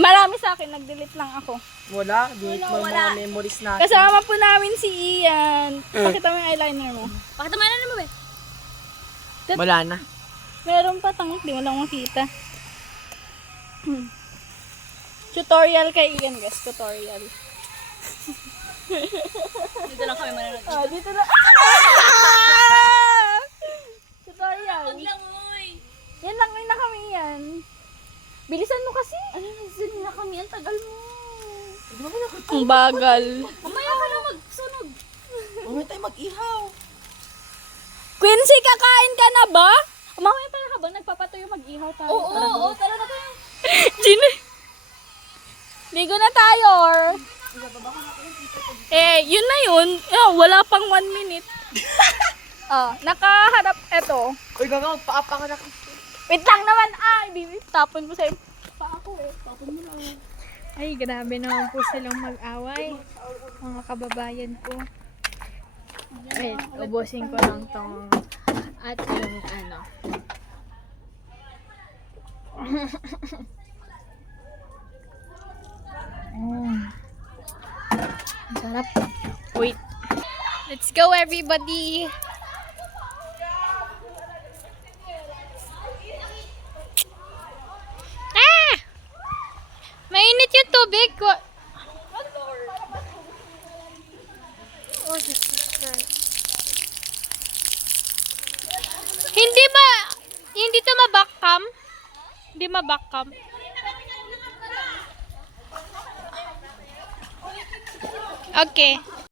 Marami sa akin, nag-delete lang ako. Wala, delete mo yung mga memories natin. Kasama po namin si Ian. Pakita mo yung eyeliner mo. Pakita mo na mo ba? Wala na. Meron pa, di mo lang makita. Tutorial kay Ian, guys. Tutorial. Dito lang kami manonood. Dito na. Tutorial. Paglangoy! Yan lang na kami yan. Bilisan mo kasi. Ano nagsun na kami? Ang tagal mo. Ang bagal. Mamaya ka na magsunog. Huwag tayo mag-ihaw. Quincy, kakain ka na ba? Mamaya pa na habang nagpapatuyo mag-ihaw tayo. Oo, tara na tayo. Gina. Ligo na tayo. Yun na yun. Wala pang 1 minute. Nakaharap eto. Uy, gaga, magpaapa ka na. Wait lang naman. Tapon mo sa'yo. Pa ako tapon mo na. Ay, grabe naman po silang mag-away. Mga kababayan ko. Wait, ubusin ko lang tong at yung ano. Ang sarap. Wait. Let's go, everybody. Mainit yung tubig. Oh, Jesus Christ. Hindi to mabackcam? Hindi mabackcam. Okay.